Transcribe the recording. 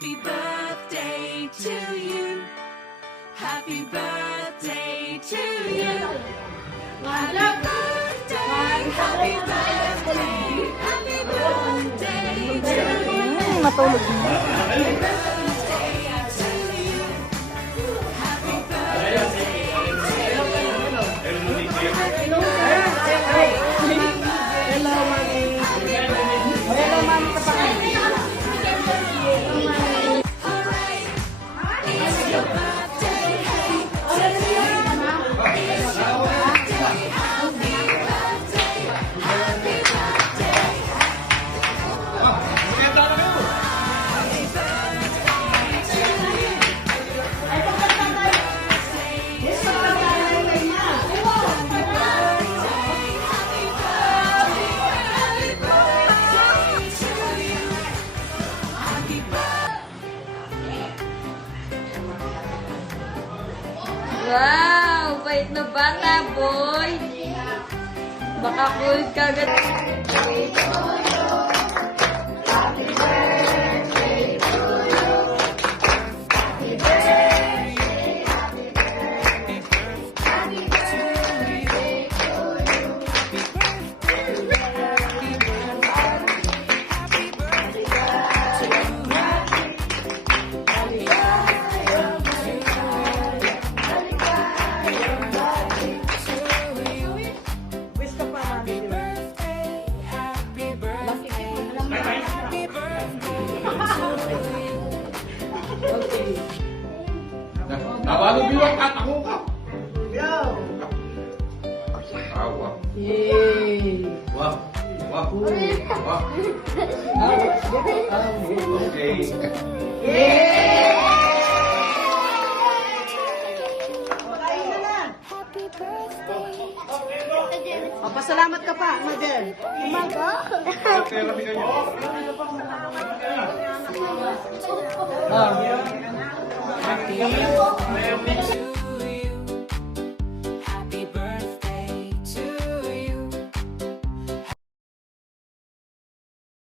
Happy birthday to you. Happy birthday to you. Happy birthday, happy birthday, happy birthday to you. Matulog na. Happy birthday to you. Happy birthday to you. Hello, Mami. Hello, Mami. Hooray! It's your birthday. It's your birthday. Happy birthday. Happy birthday. Happy birthday to you. Happy birthday to you. Happy birthday. Wow! Bait na bata, boy! Baka cool ka agad. Wish ka pa, Mami. Okay. Nabago bilang katako ka. Go! Awa. Yay! Wah. Wah. Wah. Okay. Yay! O, pasalamat ka pa, Mother. Okay, rabi kayo. Oh.